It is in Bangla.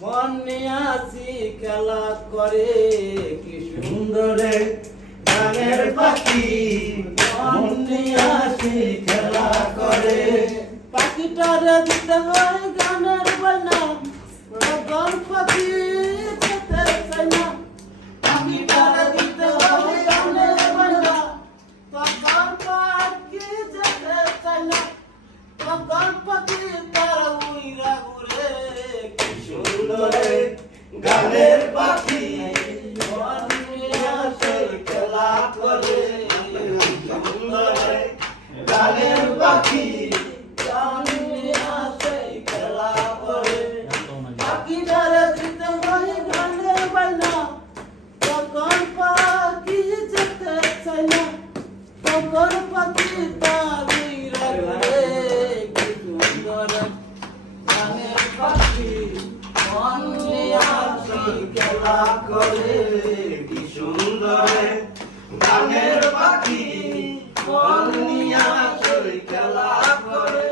মন নিয়ে আসি খেলা করে কি সুন্দরে গানের পাখি মন নিয়ে আসি খেলা করে পাখিটারে দিতে হয় গানের বইনা গান পাখি যেতে চাই না পাখিটারে দিতে হয় গানের বইনা গান পাখি যেতে চাই না গান পাখি তারা উইরা ঘুরে কি সুন্দরে গানের পাখি মন নিয়ে আসে খেলা করে সুন্দরে গানের পাখি মন নিয়ে আসে খেলা করে পাখিটারে দিতে হয় গানের বাইনা তখন পাখি যেতে চাই না তখন পাখি তার উইরা ঘুরে কি সুন্দরে গানের পাখি মন নিয়ে আসে খেলা করে কি সুন্দরে গানের পাখি মন নিয়ে আসে খেলা করে